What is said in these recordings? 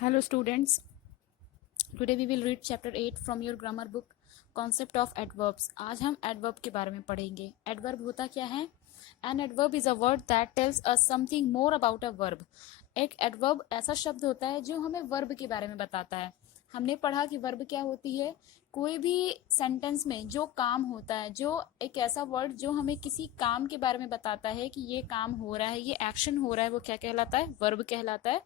Hello students, today we will read chapter 8 from your grammar book concept of adverbs. आज हम adverb के बारे में पढ़ेंगे. Adverb होता क्या है? An adverb is a word that tells us something more about a verb. एक adverb ऐसा शब्द होता है जो हमें verb के बारे में बताता है. हमने पढ़ा कि वर्ब क्या होती है. कोई भी सेंटेंस में जो काम होता है, जो एक ऐसा वर्ड जो हमें किसी काम के बारे में बताता है कि ये काम हो रहा है, ये एक्शन हो रहा है, वो क्या कहलाता है? वर्ब कहलाता है.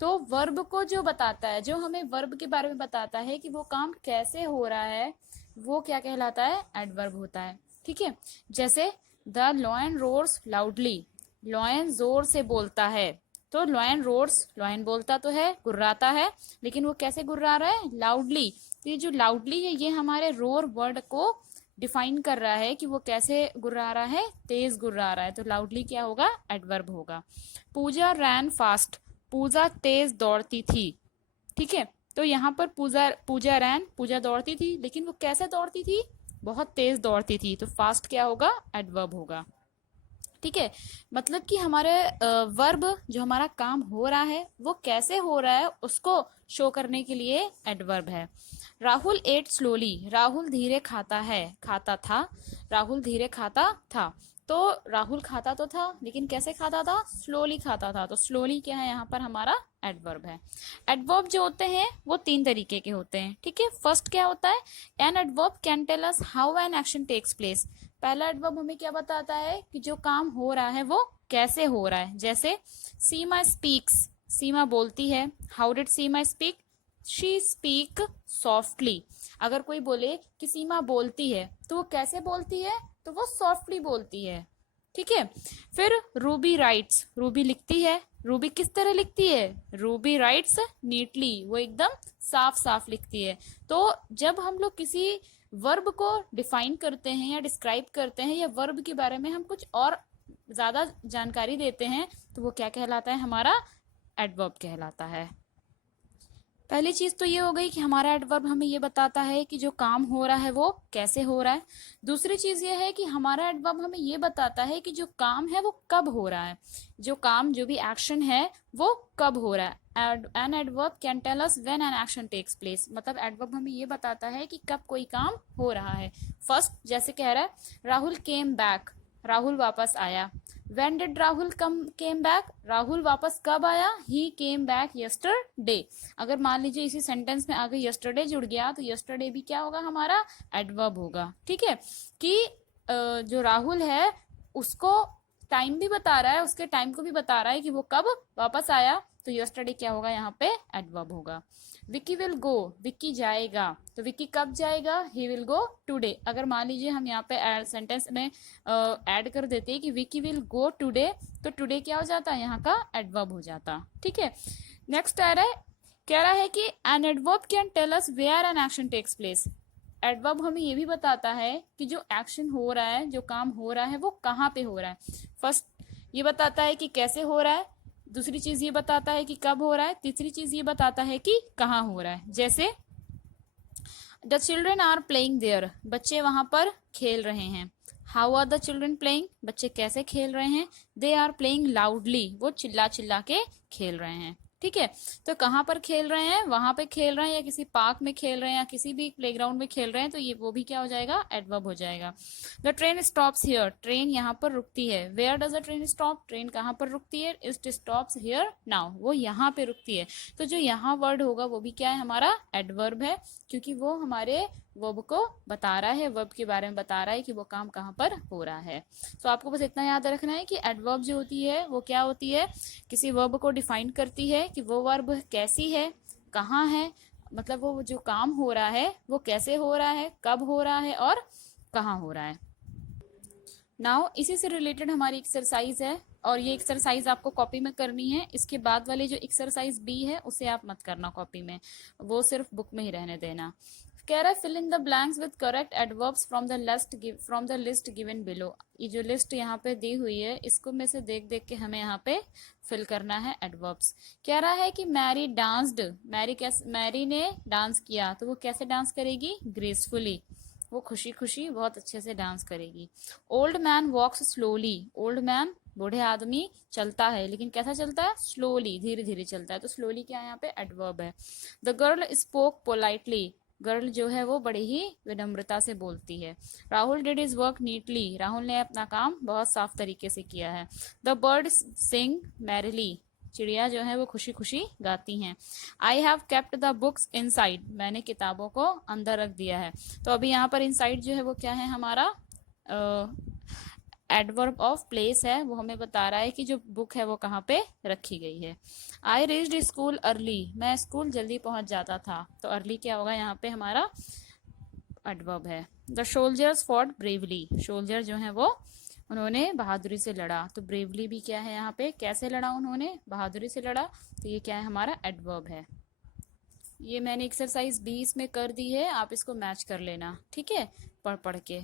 तो वर्ब को जो बताता है, जो हमें वर्ब के बारे में बताता है कि वो काम कैसे हो रहा है, वो क्या कहलाता है? एडवर्ब होता है. ठीक है. जैसे the lion roars loudly. Lion जोर से बोलता है. तो लॉयन रोर्स, लॉयन बोलता तो है, गुर्राता है, लेकिन वो कैसे गुर्रा रहा है? लाउडली. तो ये जो लाउडली है, ये हमारे रोर वर्ड को डिफाइन कर रहा है कि वो कैसे गुर्रा रहा है, तेज गुर्रा रहा है. तो लाउडली क्या होगा? एडवर्ब होगा. पूजा रैन फास्ट. पूजा तेज दौड़ती थी. ठीक है. तो यहाँ पर पूजा रैन, पूजा दौड़ती थी, लेकिन वो कैसे दौड़ती थी? बहुत तेज दौड़ती थी. तो फास्ट क्या होगा? एडवर्ब होगा. ठीक है. मतलब कि हमारे वर्ब, जो हमारा काम हो रहा है वो कैसे हो रहा है उसको शो करने के लिए एडवर्ब है. Rahul eight slowly. राहुल धीरे खाता है, खाता था. राहुल धीरे खाता था. तो राहुल खाता तो था, लेकिन कैसे खाता था? स्लोली खाता था. तो स्लोली क्या है? यहाँ पर हमारा एडवर्ब है. एडवर्ब जो होते हैं वो 3 तरीके के होते हैं. ठीक है. फर्स्ट क्या होता है? An adverb can tell us how an action takes place. पहला एडवर्ब हमें क्या बताता है कि जो काम हो रहा है वो कैसे हो रहा है. जैसे सीमा स्पीक्स. सीमा बोलती है. How did Seema speak? She speak softly. अगर कोई बोले कि सीमा बोलती है, तो वो कैसे बोलती है? तो वो सॉफ्टली बोलती है. ठीक है. फिर रूबी राइट्स. रूबी लिखती है. रूबी किस तरह लिखती है? Ruby rights neatly. वो एकदम साफ साफ लिखती है. तो जब हम लोग किसी वर्ब को डिफाइन करते हैं या डिस्क्राइब करते हैं, या वर्ब के बारे में हम कुछ और ज्यादा जानकारी देते हैं, तो वो क्या कहलाता है? हमारा एडवर्ब कहलाता है. पहली चीज तो ये हो गई कि हमारा एडवर्ब हमें ये बताता है कि जो काम हो रहा है वो कैसे हो रहा है. दूसरी चीज ये है कि हमारा एडवर्ब हमें ये बताता है कि जो काम है वो कब हो रहा है. जो काम, जो भी एक्शन है वो कब हो रहा है. An adverb can tell us when an action takes place. मतलब एडवर्ब हमें ये बताता है कि कब कोई काम हो रहा है. फर्स्ट जैसे कह रहा है राहुल केम बैक. राहुल वापस आया. When did Rahul came back? Rahul वापस कब आया? He came back yesterday. अगर मान लीजिए इसी सेंटेंस में आगे yesterday जुड़ गया, तो yesterday भी क्या होगा? हमारा एडवर्ब होगा. ठीक है. कि जो राहुल है उसको टाइम भी बता रहा है, उसके टाइम को भी बता रहा है कि वो कब वापस आया. तो yesterday क्या होगा? यहाँ पे एडवर्ब होगा. Vicky will go. विक्की जाएगा. तो विक्की कब जाएगा? He will go today. अगर मान लीजिए हम यहाँ पे सेंटेंस में ऐड कर देते हैं कि विक्की विल गो टुडे, तो टुडे क्या हो जाता है? यहाँ का एडवर्ब हो जाता. ठीक है. नेक्स्ट आ रहा है, कह रहा है कि an adverb can tell us where an action takes place. Adverb हमें ये भी बताता है कि जो एक्शन हो रहा है, जो काम हो रहा है, वो कहाँ पे हो रहा है. फर्स्ट ये बताता है कि कैसे हो रहा है. दूसरी चीज ये बताता है कि कब हो रहा है. तीसरी चीज ये बताता है कि कहाँ हो रहा है. जैसे the children are playing there. बच्चे वहां पर खेल रहे हैं. How are the children playing? बच्चे कैसे खेल रहे हैं? They are playing loudly. वो चिल्ला चिल्ला के खेल रहे हैं. ठीक है. तो कहाँ पर खेल रहे हैं? वहां पे खेल रहे हैं, या किसी पार्क में खेल रहे हैं, या किसी भी प्लेग्राउंड में खेल रहे हैं, तो ये वो भी क्या हो जाएगा? एडवर्ब हो जाएगा. The train stops here. Train यहाँ पर रुकती है. Where does the train stop? Train कहाँ पर रुकती है? It stops here now. वो यहाँ पे रुकती है. तो जो यहाँ वर्ड होगा वो भी क्या है? हमारा एडवर्ब है, क्योंकि वो हमारे वर्ब को बता रहा है, वर्ब के बारे में बता रहा है कि वो काम कहाँ पर हो रहा है. तो आपको बस इतना याद रखना है कि एडवर्ब जो होती है वो क्या होती है? किसी वर्ब को डिफाइन करती है कि वो वर्ब कैसी है, कहाँ है, मतलब वो जो काम हो रहा है वो कैसे हो रहा है, कब हो रहा है और कहाँ हो रहा है. नाउ इसी से रिलेटेड हमारी एक्सरसाइज है, और ये एक्सरसाइज आपको कॉपी में करनी है. इसके बाद वाले जो एक्सरसाइज बी है उसे आप मत करना कॉपी में, वो सिर्फ बुक में ही रहने देना. कह रहा है fill in the blanks with correct adverbs from the list given below. ये जो लिस्ट यहाँ पे दी हुई है, इसको में से देख देख के हमें यहाँ पे फिल करना है एडवर्ब्स. कह रहा है कि मैरी डांस्ड. मैरी ने डांस किया. तो वो कैसे डांस करेगी? ग्रेसफुली. वो खुशी खुशी बहुत अच्छे से डांस करेगी. Old man walks slowly. Old man बूढ़े आदमी चलता है, लेकिन कैसा चलता है? स्लोली, धीरे धीरे चलता है। तो स्लोली क्या है यहाँ पे? एडवर्ब है। The girl spoke politely, girl जो है वो बड़ी ही विनम्रता से बोलती है। Rahul did is work neatly, Rahul ने अपना काम बहुत साफ तरीके से किया है। द बर्ड सिंग मैरिली, चिड़िया जो है वो खुशी खुशी गाती हैं। I have kept the books inside, मैंने किताबों को अंदर रख दिया है। तो अभी यहाँ पर इनसाइड जो है वो क्या है? हमारा एडवर्ब ऑफ प्लेस है, वो हमें बता रहा है कि जो बुक है वो कहाँ पे रखी गई है। आई रीच्ड स्कूल अर्ली, मैं स्कूल जल्दी पहुंच जाता था। तो अर्ली क्या होगा यहाँ पे? हमारा एडवर्ब है। The soldiers fought bravely, soldier जो है वो उन्होंने बहादुरी से लड़ा। तो ब्रेवली भी क्या है यहाँ पे? कैसे लड़ा उन्होंने? बहादुरी से लड़ा। तो ये क्या है? हमारा एडवर्ब है। ये मैंने एक्सरसाइज 20 में कर दी है, आप इसको मैच कर लेना, ठीक है, पढ़ पढ़ के।